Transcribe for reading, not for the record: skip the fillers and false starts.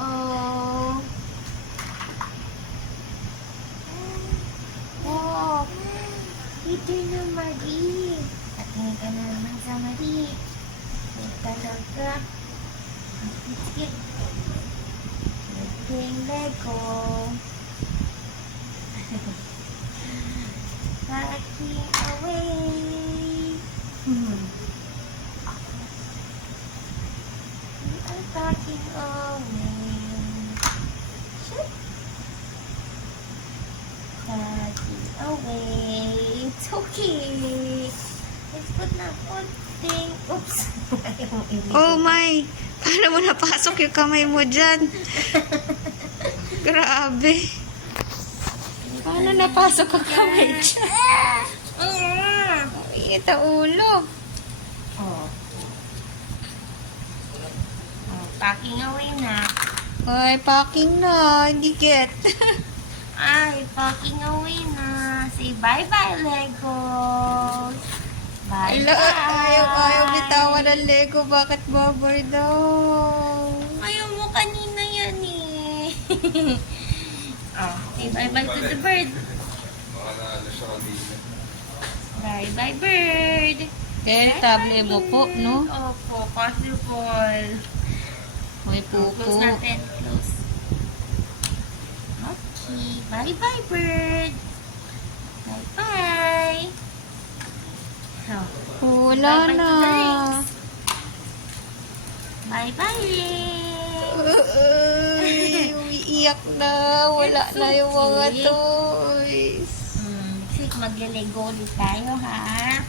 Oh. Wow. Ito na, Marie. Patingin ka na naman sa Marie. Wait talaga. Ang cute. Laging Lego. Packing away. We are packing away. Shoot. Packing away. It's okay. Let's put na konting. Oops. Oh my! Paano mo napasok yung kamay mo dyan? Grabe. Paano napasok ang kamay dyan? Ito ulo. Oh. Oh, packing away na. Ay, packing na. Hindi get. Ay, packing away na. Say bye-bye, Legos. Bye-bye. Ayaw bitawan ng Lego. Bakit bubber daw? Ayaw mo kanina yan eh. Oh, say bye-bye to the bird. Bye-bye, bird. Table mo po, no? Opo, possible. May Close pupo. natin. Close. Okay. Bye-bye, bird. Bye-bye. Oh, Wala bye-bye na. to the rings. Bye-bye, rings. Ay, umiiyak na. Wala It's na yung mga okay. toys. Sige, magle-Lego ulit tayo, ha?